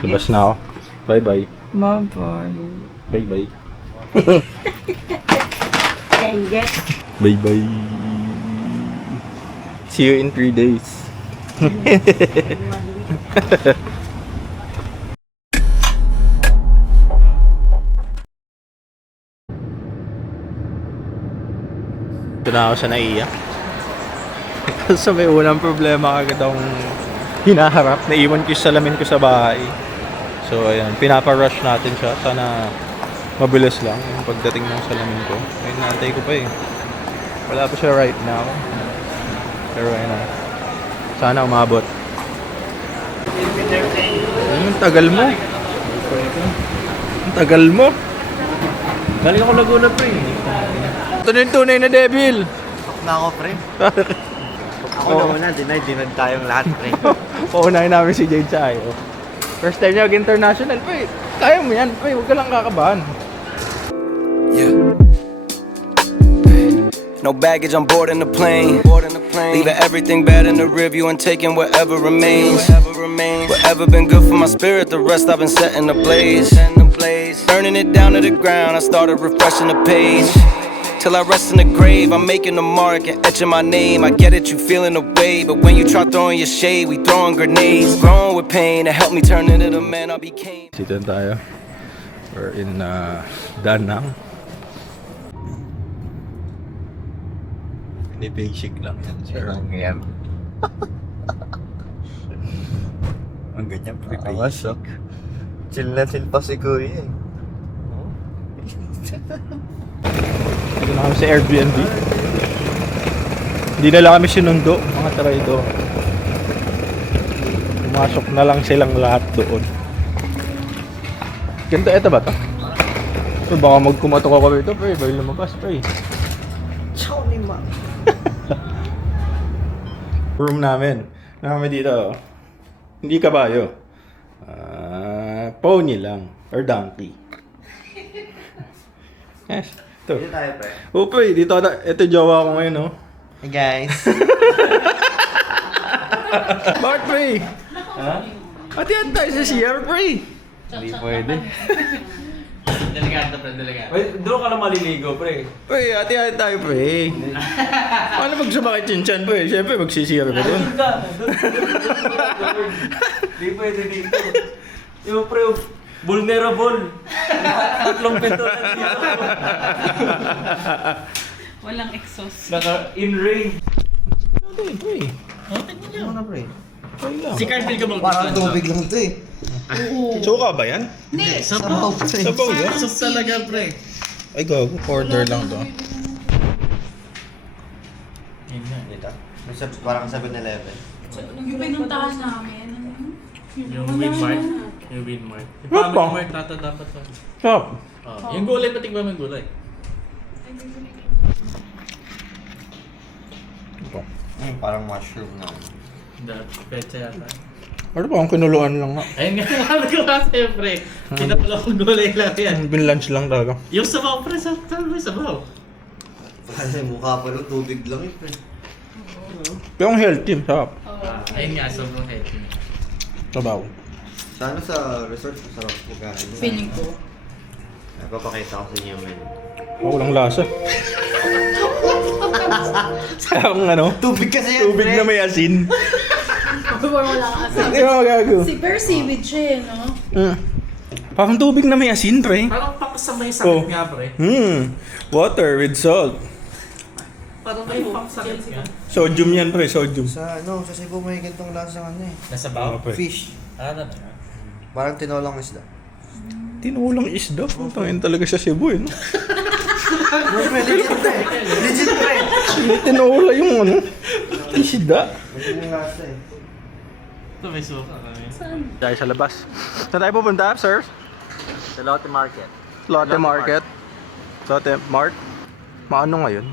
Labas na ako. Bye-bye. Bye-bye. Bye-bye. Engget. Bye-bye. See you in 3 days. Ito na ako sa naiya. So may unang problema agad akong hinaharap. Naiwan ko yung salamin ko sa bahay. So ayan, pinaparush natin siya. Sana mabilis lang yung pagdating ng salamin ko. Ayun, naantay ko pa eh. Wala pa siya right now. Pero ayun na. Sana umabot. Ang tagal mo. Ang tagal mo. Galing ako Laguna, pre. Ito na yung tunay na devil. Na ako, pre. Ako naman na, dinay tayong lahat, pre. Paunahin namin si Jade sa ayo. First time niya mag-international, pre. Kaya mo yan, pre. Huwag ka lang kakabahan. Yeah. No baggage, I'm bored in the plane. Leaving everything bad in the rearview and taking whatever remains. Whatever been good for my spirit, the rest I've been setting ablaze. Burning it down to the ground, I started refreshing the page. Till I rest in the grave, I'm making a mark and etching my name. I get it, you feeling the way, but when you try throwing your shade, we throwing grenades. Growing with pain to help me turn into the man I became. Dito tayo. We're in Danang. Hindi basic lang yan, sir. Yan. Ang ganyan, pre. Basic. Chill na chill pa si Kuya. Dito na kami sa Airbnb. Hindi na lang kami sinundo, mga traido. Pumasok na lang silang lahat doon. Ganito, eto ba to? So, baka magkumatok ako dito, pre. Bawal lumabas, pre. Chow ni ma. Room namin. Namin dito. Hindi kabayo. Pony lang. Or donkey. Yes. Ito. Dito tayo, pre. Oh, pre. Dito. Ito jowa ko ngayon, oh. Hey, guys. Bakit, pre? Ha? Ati-ati tayo sa CR, pre. Hindi pwede. Delikado, pre, delikado. Wait, doon ka lang maliligo, pre. Pre, ati-ati tayo, pre. Paano pag sumakit yung chan, pre? Siyempre, magsisiyar ka doon. Hindi pwede dito. Yung pre, vulnerable. Tatlong pinto lang dito. Walang exhaust. Naka-in-ring. Okay, pre. Ano na, pre? Okay lang. Si Carl ka bang Parang tubig lang ito eh. Suka ba yan? Hindi, Sabaw sabaw. pre. Sabaw yun? Sauce talaga, pre. Ay, gago. Order lang to. Dito. Parang 7-Eleven. Yung pinuntahan namin. Yung Winmart. Yung Winmart. Yung Ano ba? Winmart tata dapat sa... Stop. Yung gulay, patik ba may gulay? Ito. Parang mushroom na. Pecha yata. Ano ba? Ang kinuluan lang nga. Ayun nga, ano ko nga sa'yo, pre. Pinapala ko gulay lang yan. Binlunch lang talaga. Yung sabaw, pre, saan mo yung sabaw? Kasi mukha pa lang tubig lang eh. Pero ang healthy. Sarap. Ayun nga, sobrang healthy. Sabaw. Sana sa resort masarap pagkain. Feeling ko. Nagpapakita ko sa inyo yung menu. Oh, walang lasa. Ang ano? Tubig kasi yan, Tubig na may asin. Wala kasi. Hindi mo magago. Pero seaweed siya eh, no? Parang tubig na may asin, pre. Parang pakasama yung Oh. sakit nga, pre. Water with salt. Parang may pakasakit nga. Sodium yan, pre. Sodium. Sa Cebu may ganitong lasang ano eh. Nasabaw? Pre. Fish. Ano na? Parang tinolang isda. Tinulang isda. Putangin talaga sa Cebu, eh. No? Bro, pre, legit pre. Legit pre. Tinula yung ano. Isda. Legit yung lasa eh. Ito may suka kami. Tayo sa labas. Saan tayo pupunta, sir? Sa Lotte Market. Lotte Market. Lotte Mart. Maano ngayon?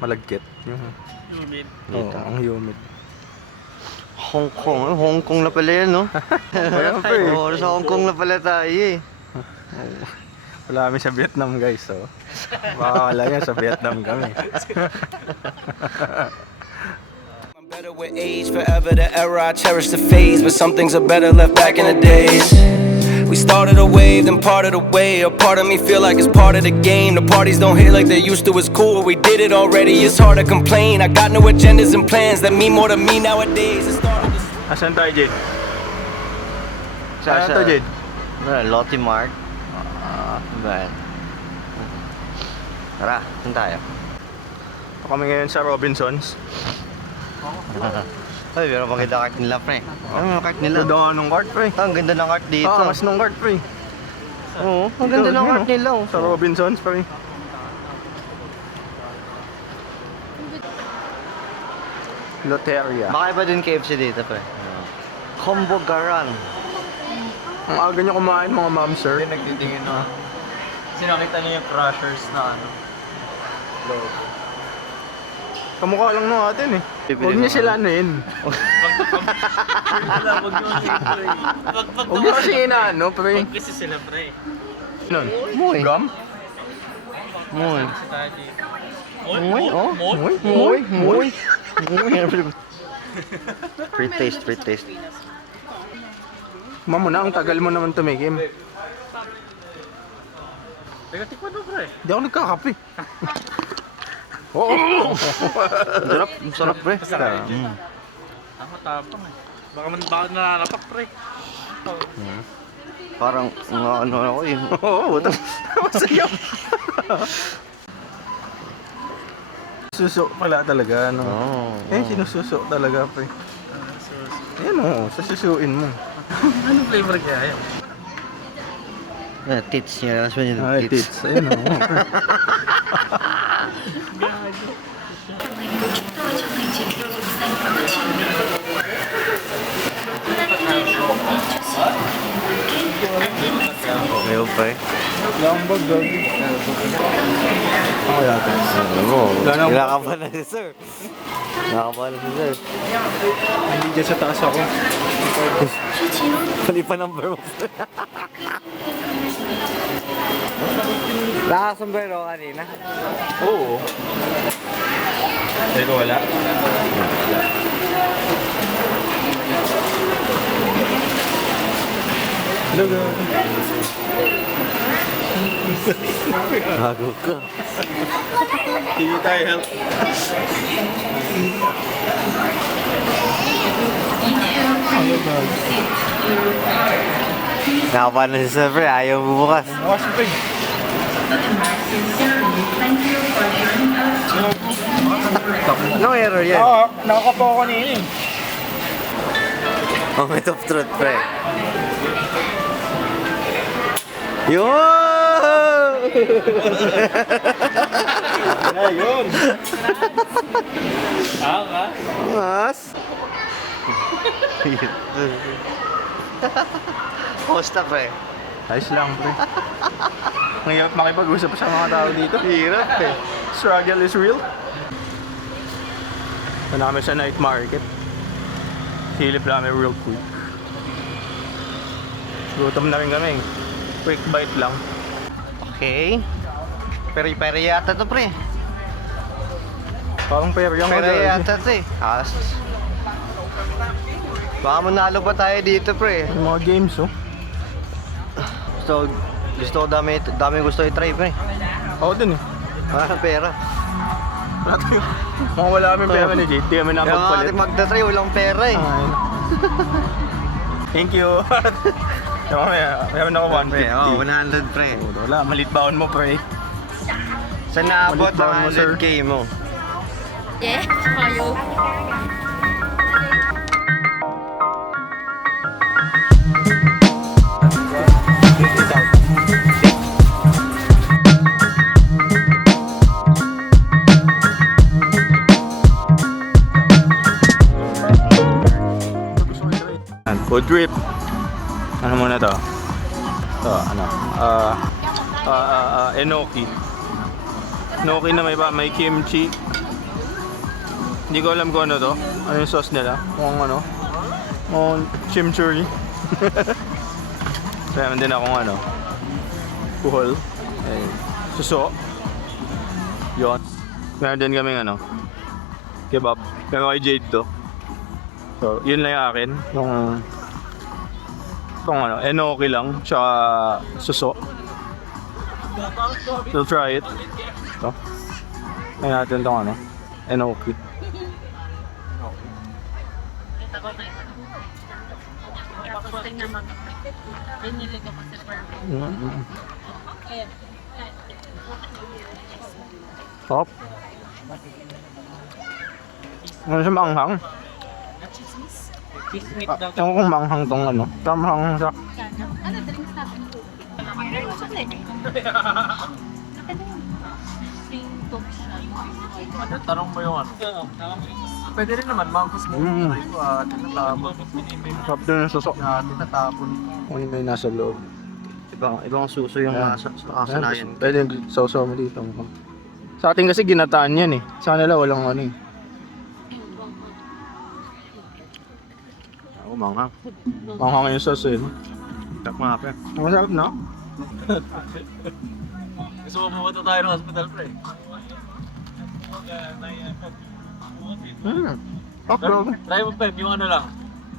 Malagkit. Yung, oo, ang humid. Hong Kong na pala yan, no? Ayan, pre. Oo, sa Hong Kong na pala tayo eh. Wala kami sa Vietnam, guys. So, baka wala yan sa Vietnam kami. better with age, forever the era, I cherish the phase. But some things are better left back in the days. We started a wave, then parted away. A part of me feel like it's part of the game. The parties don't hit like they used to, it's cool. We did it already, it's hard to complain. I got no agendas and plans that mean more to me nowadays. It started to... Asan tayo, Jade? Sa- Asan tayo, Jade? Lottie Mart. Ba? Tara, saan tayo? Ito kami ngayon sa Robinsons. Ay, pero maganda kart nila, pre. Ano yung kart nila? Ganda nga nung cart, pre. Ang ganda ng kart dito. Ah, mas nung cart, pre. Oo, ang ganda ng kart nila. Sa Robinsons, pre. Loteria. Baka iba din KFC dito, pre. Combo Garan. Ang aga nyo kumain, mga ma'am, sir. Nagtitingin na. Sinakita niyo yung crushers na ano. Kamukha lang nung atin eh. Huwag niyo sila ano yun. Huwag niyo kasi inaano, pre. Kasi sila pre. Nun? Moy. Gum? Moy. Moy, oh. Moy? Moy. Moy. Free taste, free taste. Mamo na, ang tagal mo naman tumikim. Teka, tikman mo pre. Hindi ako nagkakape. Oo. Sarap, sarap, pre. Ang matapang eh. Baka nananapak pre. Parang, ano ako eh. Oo, masaya. Suso pala talaga, no? Oo. Eh, sinususo talaga, pre. Ayan o, sasusuin mo. Anong flavor kaya yun? Tits niya, last one yung Ay, tits. tits. Ayan o. Ayaw, pre. Lambag, gabi. Ako yata. Ano? Wala na- Kinakabahan na si sir. Kinakabahan na si sir. Hindi dyan sa taas ako. Pali pa number mo. Nakasombrero kanina. Oo. Pero wala. Hello, gabi. Gago ka. Sige tayo, help. Nakakabahan na si sir, pre. Ayaw bubukas. Bukas pa eh. Anong error yan? Oo, nakakapo ako kanina eh. Moment of truth, pre. Yun! Ayun. Ka? Mas? Kosta, pre. Ayos lang, pre. Ang hirap makipag-usap sa mga tao dito. Hirap, eh. Struggle is real. Ito na kami sa night market. Silip namin real quick. Gutom na rin kami. Quick bite lang. Okay. Peri-peri yata to, pre. Parang peryang Peri yata to, eh. Baka manalo pa tayo dito, pre. Yung mga games, oh. Gusto ko dami gusto i-try, pre. Ako din eh. Para pera. Wala tayo. Mukhang wala kami pera ni Jade. Di kami Kaya nga nakapagpalit. natin magta-try, walang pera eh. Ayun. Thank you. Meron ako 150. Pre, 100, pre. Wala, malit baon mo, pre. Saan naabot Malit baon mo, ang sir. 100k mo? Yeah, kayo. Food trip. Ano muna to? To, ano? Enoki. Enoki na may kimchi. Hindi ko alam kung ano to. Ano yung sauce nila? Kung ano? Kung chimichurri. Meron din akong ano? Kuhol. Ayun. Suso. Yon. Meron din kaming ano? Kebab. Pero kay Jade to. So, yun lang yung akin. Itong ano, enoki lang. Tsaka suso. So, try it. Ito. Ngayon natin itong ano, enoki. Tingnan mo. Binili ko kasi for Top. Ano siya maanghang? Kismit daw. Ewan kung maanghang tong ano. Tamang sa... ano, drinks natin. Sing talk siya. Ano, tanong mo yung ano? Pwede rin naman, mangkos mo. Tinatapon. Sarap din yung suso. Tinatapon. Kung may nasa loob. Ibang suso yung nasa kasanayan. Pwede sausaw mo dito. Sa atin kasi ginataan yan eh. Sa kanila walang ano eh. Ako mga. Maanghang yung sauce eh. Tak mga pre. Masarap na. Gusto mo pumunta tayo ng hospital, pre? Bro. Try mo, Pep, yung ano lang.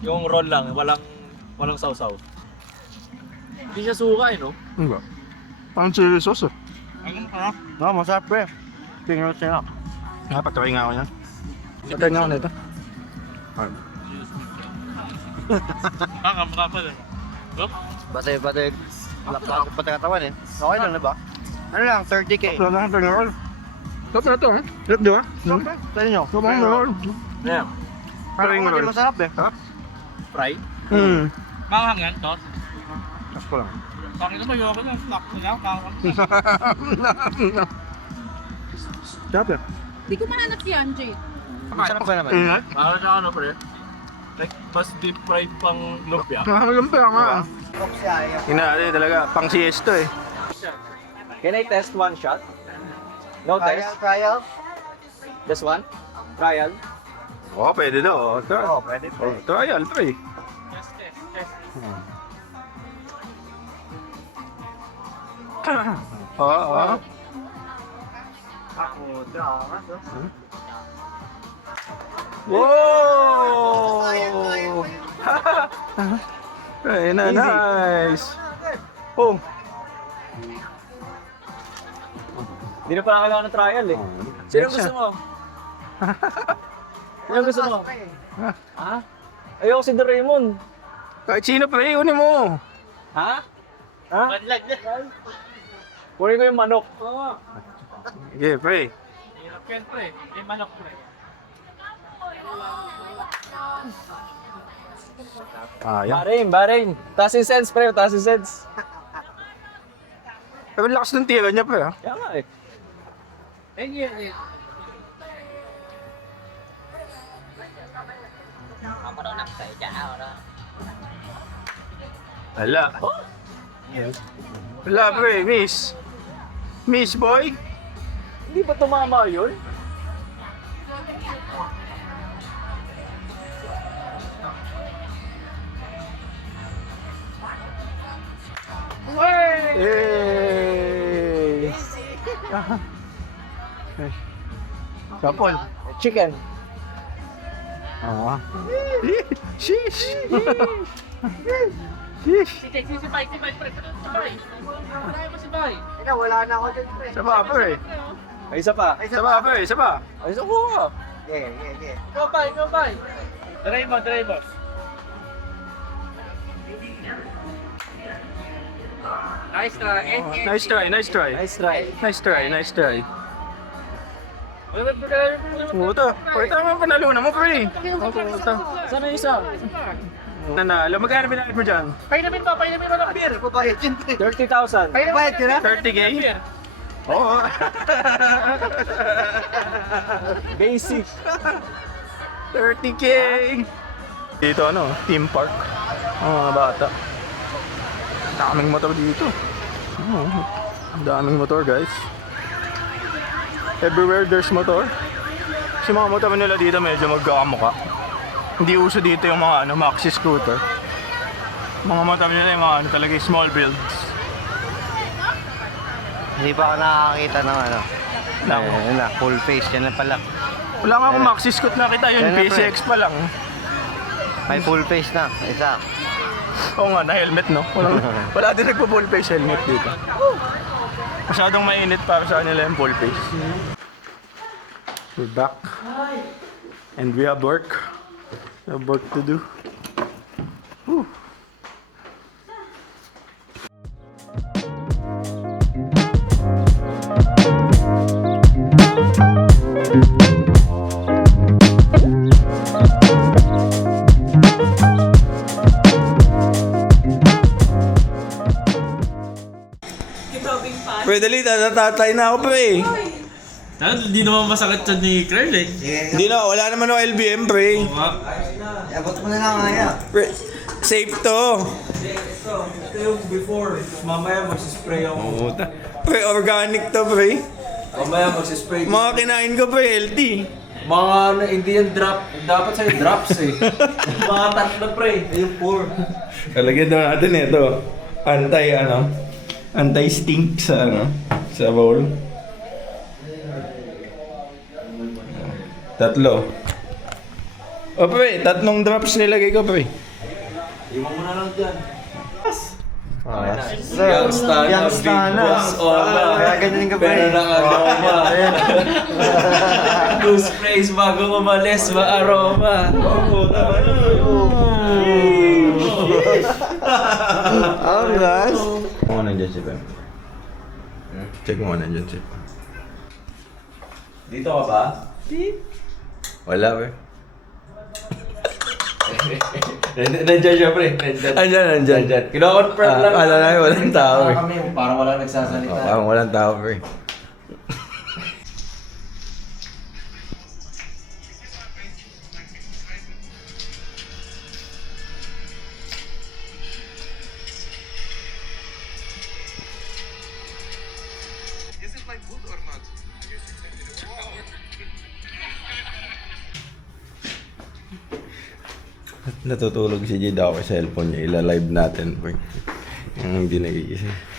Yung roll lang, walang sausaw. Hindi siya suka no? Hindi ba? Parang chili sauce eh. No, masarap pre. Tingnan siya. Patry nga ako yan. Patry nga ako nito. Kapal eh. Basta laptop ko pati katawan eh. Okay lang na ba? Ano lang, 30k. Wala na ang roll. Sarap na ito eh. Sarap di ba? Sa inyo? Sarap ang roll. Yeah. Parang roll. Masarap eh. Fry? Manghang yan, Tos. Sakto lang. Bakit naman yung ako lang, stock nila, manghang. Sarap eh. Di ko mahanap si Anjay. Masarap ka naman. Ingat. Parang siya ano, pre? Like, mas deep fried pang lumpia. Lumpia nga. Inaali talaga. Pang siesta eh. Can I test one shot? No Trial? Just one? Trial? Oo, pwede daw. Oo, pwede Oh, trial, try. Oo. Ako, drama. Wow! Ay, na, nice. Oh. Hindi na pala kailangan ng trial eh. Sino gusto mo? Sino gusto mo? Ha? Ayoko si Doraemon. Kahit sino pa unin mo. Ha? Ha? Badlag na. Kunin ko yung manok. Okay, pre. Hirap yan, pre. May manok, pre. Yan. Bahrain. Tasin sense, pre. Tasin sense. Pero lakas ng tira niya, pre. Kaya nga eh. Wala. Wala, pre. Miss. Miss, boy. Hindi ba tumama yun? Hey! Kapol. Chicken. Sheesh! Sheesh! Sisibay, pre. Sibay. Wala mo sibay. Ikaw, wala na ako dyan pre. Isa pa, pre. Ay, isa pa. Isa pa, pre. Isa pa. Ay, isa pa. Yeah. Ikaw ba? Try mo, boss. Nice try. Nice try, nice try. Nice try. Nice try, nice try. Wala. Puta, pakita mo ang panalunan mo, pre. Puta. Sana yung isa? Nanalo. Magkano binayad mo dyan? Painamin mo ng beer. Pabayad yun pre. 30,000. Pabayad ka na? 30k? Oo. Basic. 30k! Dito ano, theme park. Ang mga bata. Ang daming motor dito. Ang daming motor, guys. Everywhere there's motor. Kasi mga motor nila dito medyo magkakamukha. Hindi uso dito yung mga ano, maxi scooter. Mga motor nila yung mga ano, talaga yung small builds. Hindi pa ako nakakita ng ano. Ayun na, full face. Yan na pala. Wala nga akong maxi scoot na kita, yun Yan na, pre. PCX pa lang. May full face na. Isa. Oo nga, na helmet no? Wala din nagpo-full face helmet dito. Masyadong mainit para sa kanila yung full face. We're back. And we have work. We have work to do. Whew. Pre, dali, tatatay na ako, pre. Hindi naman masakit yun ni Carl eh. Hindi na, wala naman ako LBM, pre. Abot mo na lang kaya. Pre, safe to. Ito yung before. Mamaya magsispray ako. Pre, organic to, pre. Mamaya magsispray. Mga kinain ko, pre, healthy. Mga Indian drop. Dapat sa'yo drops eh. Mga tatlo pre. Ayun 4. Kalagyan daw natin ito. Anti-stink sa sa bowl. 3. O pre, 3 drops nilagay ko, pre. Iwan mo na lang dyan. Youngsta na, big boss. Kaya ganyan ka pa Pero naka-aroma. Two sprays bago umalis, ma-aroma. Angas. Check mo nandiyan si Pem. Check mo nandiyan si Pem. Dito ka ba? Wala, pre. Nandiyan siya pre. Andyan. Kino-confirm lang. Wala na, walang tao, pre. Kami, parang wala nagsasalita. Parang walang tao, pre. Natutulog si Jade ako sa cellphone niya. Ila-live natin, pre. Yung hindi nag-iisip.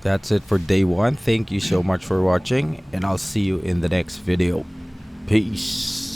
That's it for day 1. Thank you so much for watching, and I'll see you in the next video. Peace.